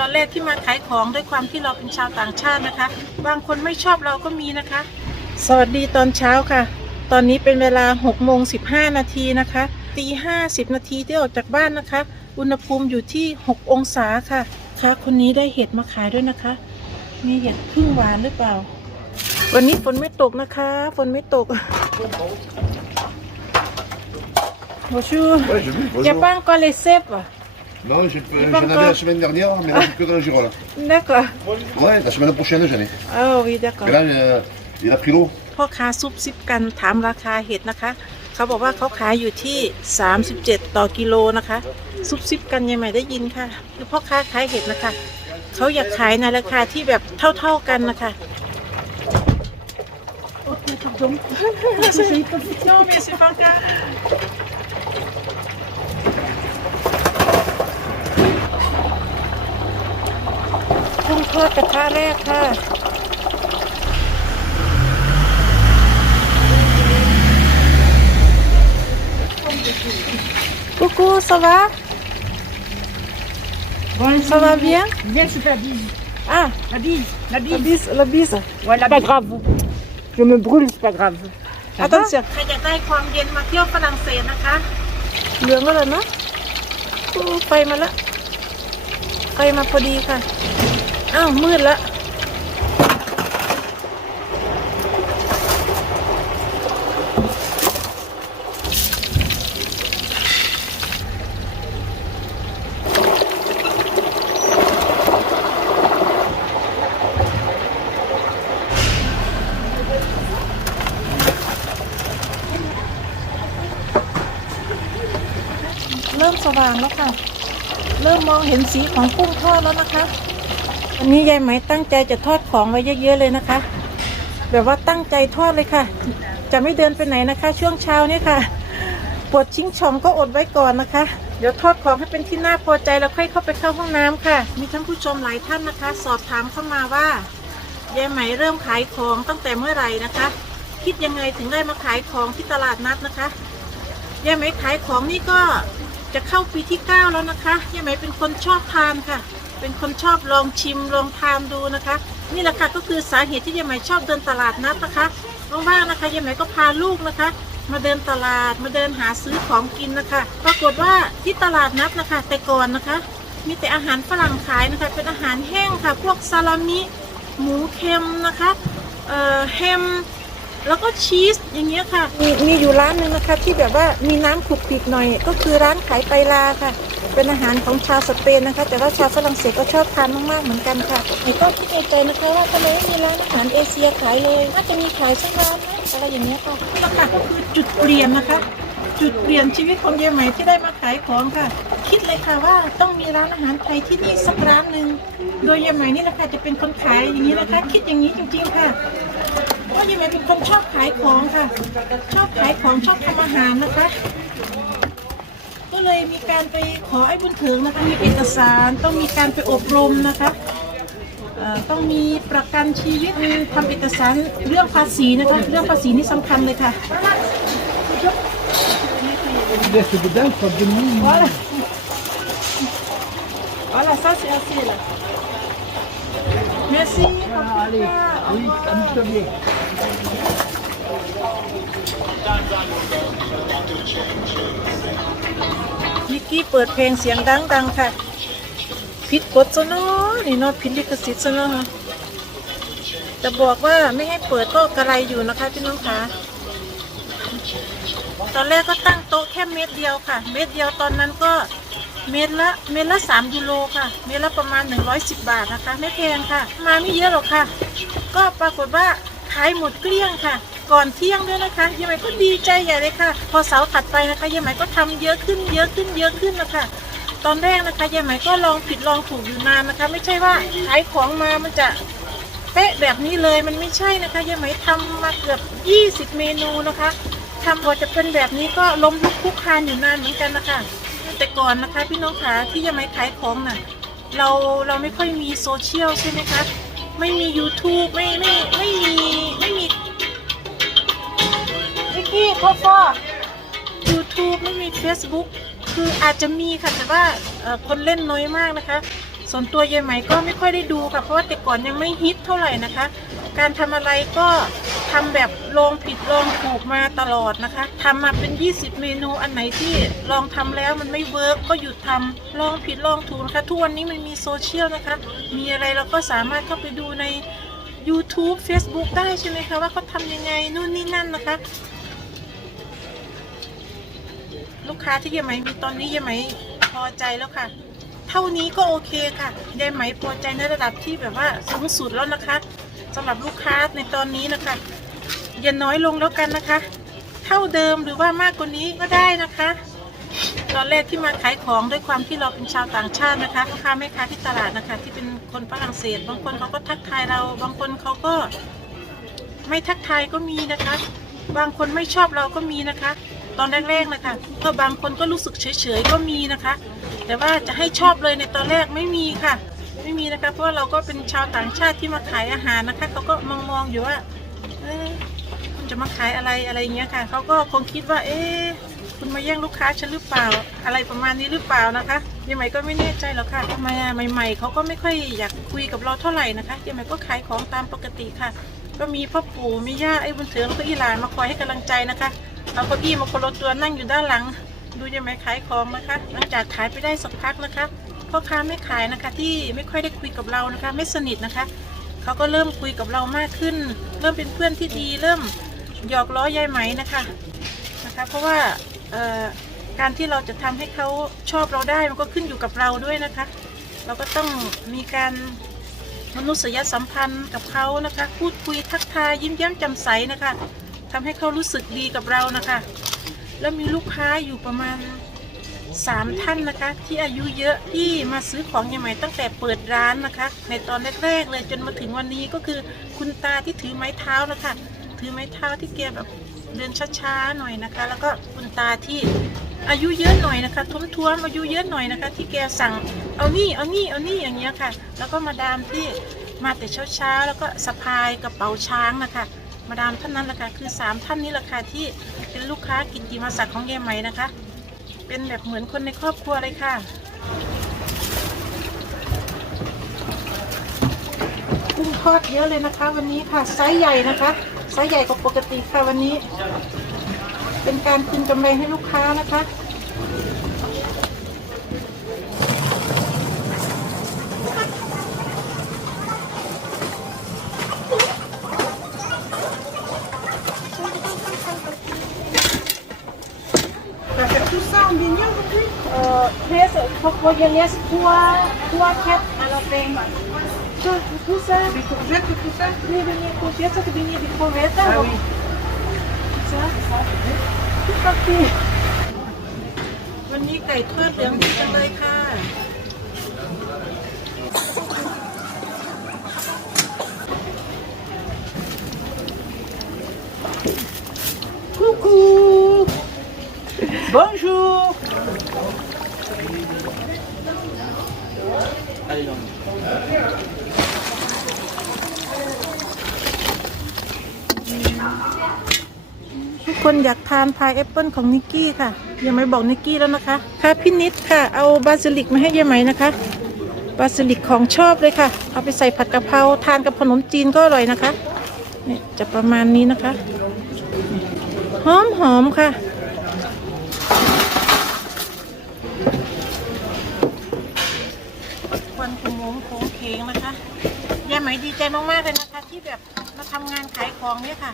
ตอนแรกที่มาขายของด้วยความที่เราเป็นชาวต่างชาตินะคะ บางคนไม่ชอบเราก็มีนะคะ สวัสดีตอนเช้าค่ะ ตอนนี้เป็นเวลา6โมง15 นาทีนะคะตี50 นาทีที่ออกจากบ้านนะคะ อุณหภูมิอยู่ที่ 6 องศาค่ะค่ะคนนี้ได้เห็ดมาขายด้วยนะคะ มีเห็ดพึ่งหวานหรือเปล่า วันนี้ฝนไม่ตกนะคะ ฝนไม่ตก Bonjour. Ouais, j'ai vu, Il n'y a bonjour. pas encore les cèpes. Non, j'ai- Il est j'en pas avais encore. la semaine dernière, mais là, j'ai que dans la Girola. D'accord. Ouais, la semaine prochaine, j'en ai. Ah oui, d'accord. Mais là, euh, il a pris l'eau. พ่อค้าซุบซิบกันถามราคาเห็ดนะคะ เขาบอกว่าเขาขายอยู่ที่ 37 ต่อกิโลนะคะ ซุบซิบกันยังไม่ได้ยินค่ะคือพ่อค้าขายเห็ดนะคะ เขาอยากขายในราคาที่แบบเท่าๆกันนะคะ Non, mais c'est pas grave. กุ้งทอดกระทะแรกค่ะ Coucou, ça va Ça va bien Viens, je fais la bise. Ah, La bise, la la bise. bise, la bise. Ouais, la pas grave. Je me brûle, c'est pas grave. Attention. ใครอยากได้ความเย็นมาเที่ยวฝรั่งเศสนะคะ เหลืองแล้วเหรอเนอะอู้ไฟมาละไฟมาพอดีค่ะ อ้าวมืดละเริ่มสว่างแล้วค่ะ เริ่มมองเห็นสีของกุ้งทอดแล้วนะคะ วันนี้ยายไหมตั้งใจจะทอดของไว้เยอะๆเลยนะคะ แบบว่าตั้งใจทอดเลยค่ะ จะไม่เดินไปไหนนะคะ ช่วงเช้าเนี่ยค่ะ ปวดชิงช่องก็อดไว้ก่อนนะคะ เดี๋ยวทอดของให้เป็นที่น่าพอใจแล้วค่อยเข้าไปเข้าห้องน้ำค่ะ มีท่านผู้ชมหลายท่านนะคะ สอบถามเข้ามาว่ายายไหมเริ่มขายของตั้งแต่เมื่อไหร่นะคะ คิดยังไงถึงได้มาขายของที่ตลาดนัดนะคะยายไหมขายของนี่ก็จะเข้าปีที่ 9 แล้วนะคะยายไหมเป็นคนชอบทานค่ะ เป็นคนชอบลองชิมลองทานดูนะคะ นี่แหละค่ะก็คือสาเหตุที่ยายไหมชอบเดินตลาดนัดนะคะว่างๆนะคะยายไหมก็พาลูกนะคะ มาเดินตลาดมาเดินหาซื้อของกินนะคะ ปรากฏว่าที่ตลาดนัดนะคะ แต่ก่อนนะคะ มีแต่อาหารฝรั่งขายนะคะ เป็นอาหารแห้งค่ะ พวกซาลามิหมูเค็มนะคะเอ่อแฮมแล้วก็ชีสอย่างเงี้ยค่ะ มีมีอยู่ร้านหนึ่งนะคะ ที่แบบว่ามีน้ำขลุกขลิกหน่อย ก็คือร้านขายไปลาค่ะ เป็นอาหารของชาวสเปนนะคะ แต่ว่าชาวฝรั่งเศสก็ชอบทานมากๆเหมือนกันค่ะหนูก็คิดในใจนะคะว่าทำไมไม่มีร้านอาหารเอเชียขายเลยน่าจะมีขายสักร้านนะอะไรอย่างเงี้ยค่ะนี่แหละค่ะก็คือจุดเปลี่ยนนะคะ จุดเปลี่ยนชีวิตของยายไหมที่ได้มาขายของค่ะ คิดเลยค่ะว่าต้องมีร้านอาหารไทยที่นี่สักร้านหนึ่งโดยยายไหมนี่แหละค่ะจะเป็นคนขายอย่างนี้นะคะ คิดอย่างนี้จริง ๆค่ะเพราะยายไหมเป็นคนชอบขายของค่ะ ชอบขายของชอบทำอาหารนะคะ เลยมีการไปขอไอ้บุญถึงนะคะมีเอกสารต้องมีการไปอบรมนะคะต้องมีประกันชีวิตทำเอกสารเรื่องภาษีนะคะเรื่องภาษีนี่สำคัญเลยค่ะ Laisse dedans, faut de nous. Voilà. Voilà, ça c'est assez là. Merci. Allez, oui, amuse-toi bien. มิก กี้เปิดเพลงเสียงดังๆค่ะผิดกฎซะเนาะนี่เนาะผิดลิขสิทธิ์ซะเนาะค่ะจะบอกว่าไม่ให้เปิดก็กระไรอยู่นะคะพี่น้องคะตอนแรกก็ตั้งโต๊ะแค่เม็ดเดียวค่ะ เม็ดเดียวตอนนั้นก็เม็ดละเม็ดละสามยูโรค่ะ เม็ดละประมาณ 110 บาทนะคะ ไม่แพงค่ะ มาไม่เยอะหรอกค่ะ ก็ปรากฏว่าขายหมดเกลี้ยงค่ะ ก่อนเที่ยงด้วยนะคะยายไหมก็ดีใจใหญ่เลยค่ะ พอเสาร์ถัดไปนะคะยายไหมก็ทำเยอะขึ้นเยอะขึ้นเยอะขึ้นนะคะตอนแรกนะคะยายไหมก็ลองผิดลองถูกอยู่นานนะคะ ไม่ใช่ว่าขายของมามันจะเป๊ะแบบนี้เลยมันไม่ใช่นะคะยายไหมทำมาเกือบ 20 เมนูนะคะทำกว่าจะเป็นแบบนี้ก็ล้มลุกคลุกคลานอยู่นานเหมือนกันนะคะแต่ก่อนนะคะพี่น้องขาที่ยายไหมขายของน่ะเราเราไม่ค่อยมีโซเชียลใช่ไหมคะไม่มี YouTube ไม่ไม่ไม่มี ไม่มีวิกกี้พ่อพ่อ YouTube ไม่มี Facebook คืออาจจะมีค่ะแต่ว่าเอ่อคนเล่นน้อยมากนะคะ ส่วนตัวยายไหมก็ไม่ค่อยได้ดูค่ะเพราะว่าแต่ก่อนยังไม่ฮิตเท่าไหร่นะคะ การทำอะไรก็ทำแบบลองผิดลองถูกมาตลอดนะคะทำมาเป็น 20 เมนูอันไหนที่ลองทำแล้วมันไม่เวิร์กก็หยุดทำลองผิดลองถูกนะคะ ทุกวันนี้มันมีโซเชียลนะคะ มีอะไรเราก็สามารถเข้าไปดูใน YouTube Facebook ได้ใช่ไหมคะว่าเขาทำยังไงนู่นนี่นั่นนะคะ ค้าที่ยายไหมมีตอนนี้ยายไหมพอใจแล้วค่ะ เท่านี้ก็โอเคค่ะยายไหมพอใจในระดับที่แบบว่าสูงสุดแล้วนะคะสำหรับลูกค้าในตอนนี้นะคะอย่าน้อยลงแล้วกันนะคะ เท่าเดิมหรือว่ามากกว่านี้ก็ได้นะคะตอนแรกที่มาขายของด้วยความที่เราเป็นชาวต่างชาตินะคะลูกค้าแม่ค้าที่ตลาดนะคะ ที่เป็นคนฝรั่งเศส บางคนเขาก็ทักทายเรา บางคนเขาก็ไม่ทักทายก็มีนะคะ บางคนไม่ชอบเราก็มีนะคะ ตอนแรกๆนะคะก็บางคนก็รู้สึกเฉยๆก็มีนะคะ แต่ว่าจะให้ชอบเลยในตอนแรกไม่มีค่ะ ไม่มีนะคะ เพราะเราก็เป็นชาวต่างชาติที่มาขายอาหารนะคะเขาก็มองๆอยู่ว่าเอ๊คุณจะมาขายอะไรอะไรอย่างเงี้ยค่ะเขาก็คงคิดว่า เอ๊คุณมาแย่งลูกค้าฉันหรือเปล่า อะไรประมาณนี้หรือเปล่านะคะยังไงก็ไม่แน่ใจหรอกค่ะทำไมใหม่ ๆเขาก็ไม่ค่อยอยากคุยกับเราเท่าไหร่นะคะยังไงก็ขายของตามปกติค่ะ ก็มีพ่อปู่มีย่าไอ้บุญเถือแล้วก็อีหลานมาคอยให้กำลังใจนะคะ เอาเก้าอี้มาคนละตัวนั่งอยู่ด้านหลัง ดูยังไงขายของนะคะ หลังจากขายไปได้สักพักนะคะพ่อค้าไม่ขายนะคะที่ไม่ค่อยได้คุยกับเรานะคะ ไม่สนิทนะคะเขาก็เริ่มคุยกับเรามากขึ้น เริ่มเป็นเพื่อนที่ดี เริ่มหยอกล้อยายไหมนะคะนะคะ เพราะว่าเอ่อการที่เราจะทำให้เขาชอบเราได้มันก็ขึ้นอยู่กับเราด้วยนะคะ เราก็ต้องมีการมนุษยสัมพันธ์กับเขานะคะ พูดคุยทักทายยิ้มแย้มแจ่มใสนะคะ ทำให้เขารู้สึกดีกับเรานะคะ แล้วมีลูกค้าอยู่ประมาณสามท่านนะคะ ที่อายุเยอะที่มาซื้อของยังใหม่ตั้งแต่เปิดร้านนะคะ ในตอนแรกๆเลยจนมาถึงวันนี้ก็คือคุณตาที่ถือไม้เท้านะคะ ถือไม้เท้าที่แกแบบเดินช้าๆหน่อยนะคะ แล้วก็คุณตาที่อายุเยอะหน่อยนะคะท้วมๆอายุเยอะหน่อยนะคะ ที่แกสั่งเอานี่เอานี่เอานี่อย่างเงี้ยค่ะ แล้วก็มาดามที่มาแต่เช้าๆแล้วก็สะพายกระเป๋าช้างนะคะ มาดามท่านนั้นแหละค่ะคือสามท่านนี้แหละค่ะที่เป็นลูกค้ากิตติมาศักดิ์ของยายไหมนะคะ เป็นแบบเหมือนคนในครอบครัวเลยค่ะ กุ้งทอดเยอะเลยนะคะ วันนี้ค่ะไซส์ใหญ่นะคะไซส์ใหญ่กว่าปกติค่ะวันนี้ เป็นการคืนกำไรให้ลูกค้านะคะ tres, pollos, trois, trois, quatre à la fin. Tout, tout ça, Les courgettes et tout ça oui, venir courgette, ça venir des crevettes. Ah alors. oui. Ça, ça. Tout parti. วันนี้ไก่ทอดเหลืองดีจังเลยค่ะ Coucou Bonjour คนอยากทานพายแอปเปิลของนิกกี้ค่ะยังไม่บอกนิกกี้แล้วนะคะ ค่ะพี่นิดค่ะเอาบาซิลิกมาให้ยายไหมนะคะบาซิลิกของชอบเลยค่ะ เอาไปใส่ผัดกะเพราทานกับขนมจีนก็อร่อยนะคะเนี่ยจะประมาณนี้นะคะหอมหอมๆค่ะ ควันขโมงโค้งเคงนะคะยายไหมดีใจมากๆเลยนะคะ ที่แบบมาทำงานขายของเนี่ยค่ะ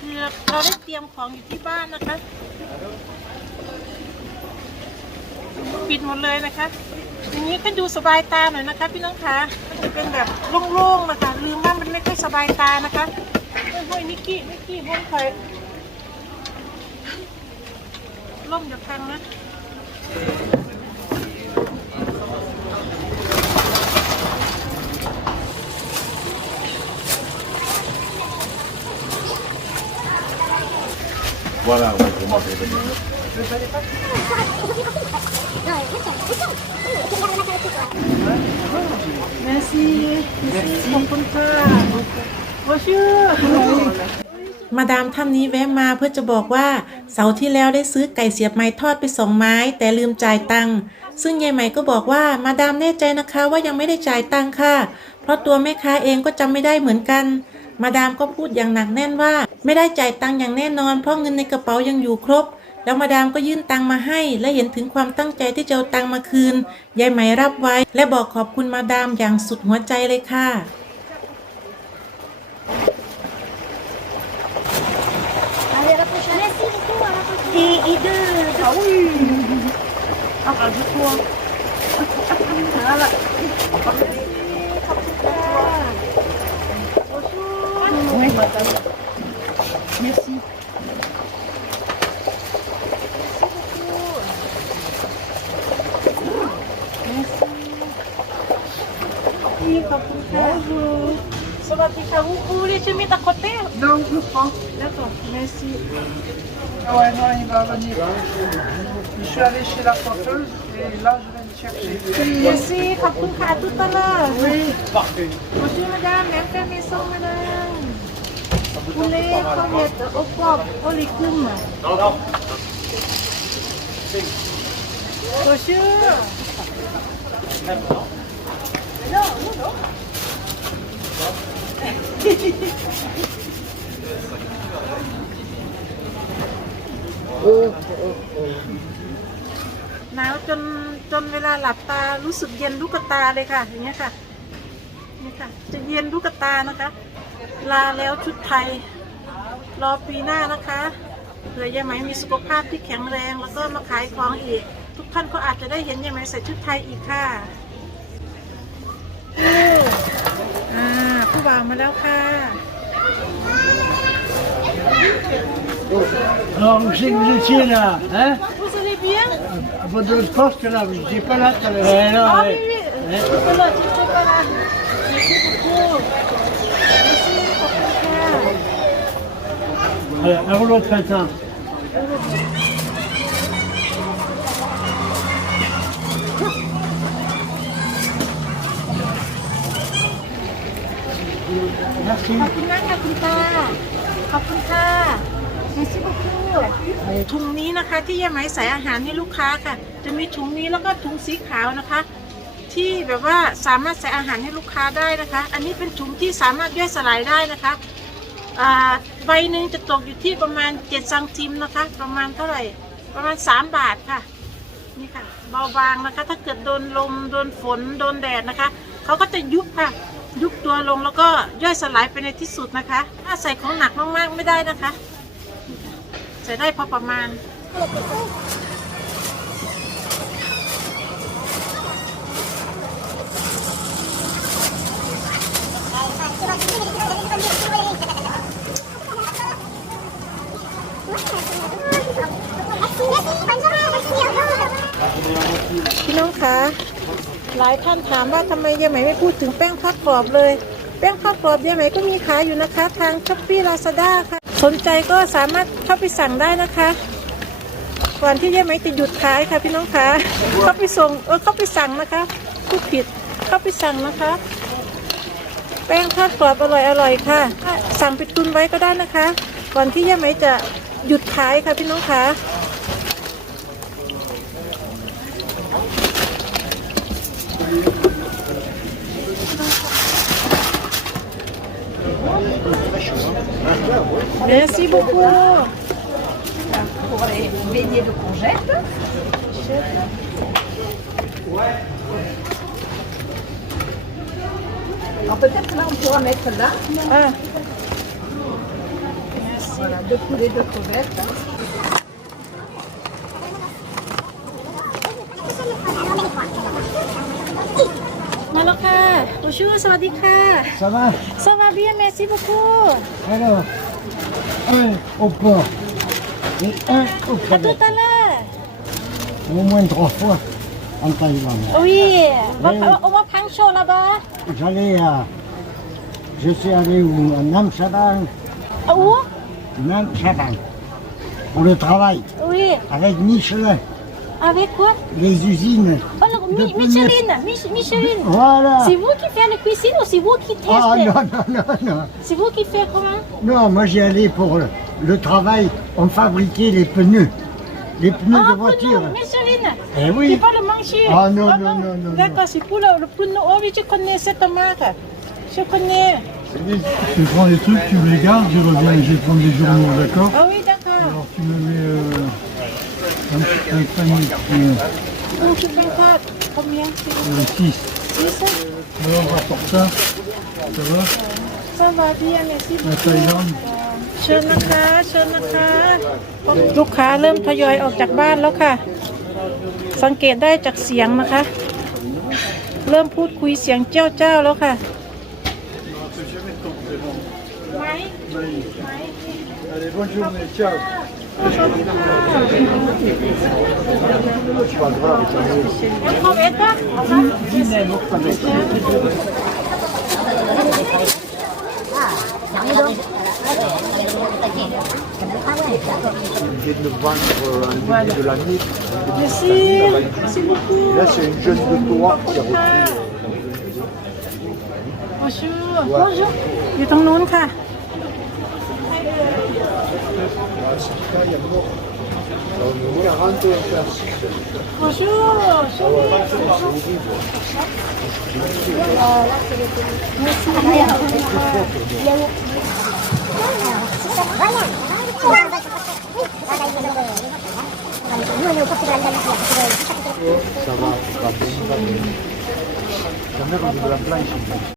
คือเราได้เตรียมของอยู่ที่บ้านนะคะ ปิดหมดเลยนะคะ อย่างนี้ก็ดูสบายตาหน่อยนะคะ พี่น้องคะมันจะเป็นแบบโล่งๆนะคะลืมว่ามันไม่ค่อยสบายตานะคะเฮ้ยนิกกี้นิกกี้ห้องคอยล่มอย่าพังนะ Voilà, ouais, pour moi, c'est bien. เมซี่ขอบคุณค่ะว่าชื่อมาดามท่านนี้แวะมาเพื่อจะบอกว่า เสาร์ที่แล้วได้ซื้อไก่เสียบไม้ทอดไปสองไม้ แต่ลืมจ่ายตังค์ซึ่งยายไหม่ก็บอกว่ามาดามแน่ใจนะคะว่ายังไม่ได้จ่ายตังค่ะ เพราะตัวแม่ค้าเองก็จำไม่ได้เหมือนกัน มาดามก็พูดอย่างหนักแน่นว่า ไม่ได้จ่ายตังค์อย่างแน่นอน เพราะเงินในกระเป๋ายังอยู่ครบ แล้วมาดามก็ยื่นตังค์มาให้ และเห็นถึงความตั้งใจที่จะเอาตังค์มาคืนยายไหมรับไว้ และบอกขอบคุณมาดามอย่างสุดหัวใจเลยค่ะ Allez, à la prochaine. Merci beaucoup, à la prochaine. Et, et de... Ah oui Ah, rajoute-toi. Voilà. Oui, madame. Merci. พี่ขอบคุณค่ะ สวัสดีค่ะวูคูเรียกชื่อมิตาโคเต้ Non, je le prends. D'accord, merci. Ah ouais, non, il va venir. Je suis allée chez la coiffeuse et là, je vais le chercher. Merci, ขอบคุณค่ะทุกตลาด Oui. Bonjour madame, même fait maison madame. Poulet, crevettes, หนาวจนจนเวลาหลับตารู้สึกเย็นลูกตาเลยค่ะ อย่างเงี้ยค่ะนี่ค่ะ จะเย็นลูกตานะคะ ลาแล้วชุดไทย รอปีหน้านะคะเผื่อยายไหมมีสุขภาพที่แข็งแรง แล้วก็มาขายของอีก ทุกท่านก็อาจจะได้เห็นยายไหมใส่ชุดไทยอีกค่ะ ผู้บ่าวมาแล้วค่ะ Alors, je sais que vous étiez là, hein Vous allez bien À votre poste là, vous n'étiez pas là tout à l'heure. Eh, non, Ah eh. oui, oui. Hein Tout à l'heure, tu étais pas là. Merci beaucoup. Merci, papa. Allez, un rouleau de printemps. ขอบคุณมากค่ะคุณตาขอบคุณค่ะ Merci beaucoup ถุงนี้นะคะ ที่ยายไหมใส่อาหารให้ลูกค้าค่ะ จะมีถุงนี้แล้วก็ถุงสีขาวนะคะ ที่แบบว่าสามารถใส่อาหารให้ลูกค้าได้นะคะ อันนี้เป็นถุงที่สามารถย่อยสลายได้นะคะอ่าใบหนึ่งจะตกอยู่ที่ประมาณ7ซังติมนะคะ ประมาณเท่าไหร่ประมาณ 3 บาทค่ะนี่ค่ะเบาบางนะคะ ถ้าเกิดโดนลมโดนฝนโดนแดดนะคะเขาก็จะยุบค่ะ ยุบตัวลงแล้วก็ย่อยสลายไปในที่สุดนะคะ ถ้าใส่ของหนักมากๆไม่ได้นะคะ ใส่ได้พอประมาณ พี่น้องคะ หลายท่านถามว่าทำไมยายไหมไม่พูดถึงแป้งทอดกรอบเลย แป้งทอดกรอบยายไหมก็มีขายอยู่นะคะ ทางช้อปปี้ลาซาด้าค่ะ สนใจก็สามารถเข้าไปสั่งได้นะคะก่อนที่ยายไหมจะหยุดขายค่ะพี่น้องคะเข้าไปส่งเออเข้าไปสั่งนะคะพูดผิดเข้าไปสั่งนะคะ แป้งทอดกรอบอร่อยอร่อยค่ะ สั่งไปตุนไว้ก็ได้นะคะ ก่อนที่ยายไหมจะหยุดขายค่ะพี่น้องคะ Merci beaucoup. Pour les beignets de courgettes. Alors peut-être là on pourra mettre là, Ah, voilà, deux poulets de crevettes. Bonjour, Ça va Ça va bien, merci beaucoup. Alors, un au port et un au À tout à l'heure. Au moins trois fois en Thaïlande. Oui, on va prendre chaud là-bas. J'allais à. Je suis allé où À Nam Shaban. À où? Nam Shaban. Pour le travail. Oui. Avec Michelin. Avec quoi? Les usines. Oh, Mi- Micheline Mich- Micheline Voilà. c'est vous qui faites la cuisine ou c'est vous qui Ah testez non, non, non, non. c'est vous qui faites comment Non, moi j'y allais pour le, le travail. On fabriquait les pneus. Les pneus ah de voiture. prenons, Micheline Eh Tu oui. parles manché Ah, non, non, non, non, D'accord, c'est pour le, le pruneau. Oh oui, je connais cette marque. Je connais. Tu prends les trucs, tu me les gardes, je reviens et je vais prendre les journaux, d'accord Ah oui, d'accord. Alors tu me mets euh, un, un panier euh, combien c'est 6. 6 Alors on va pour ça. Ça va Ça va bien, merci La beaucoup. Thaïlande เชิญนะคะ เชิญนะคะ ลูกค้าเริ่มทยอยออกจากบ้านแล้วค่ะ สังเกตได้จากเสียงนะคะ เริ่มพูดคุยเสียงเจ้าเจ้าแล้วค่ะไหม Allez, bonne journée, ciao คอมเม J'ai de vendre de l'année. Merci, merci beaucoup. Là, c'est une jeune de toi qui a. Bonjour. Bonjour. Il est. งนู้นค่ะ40 bonjour Ça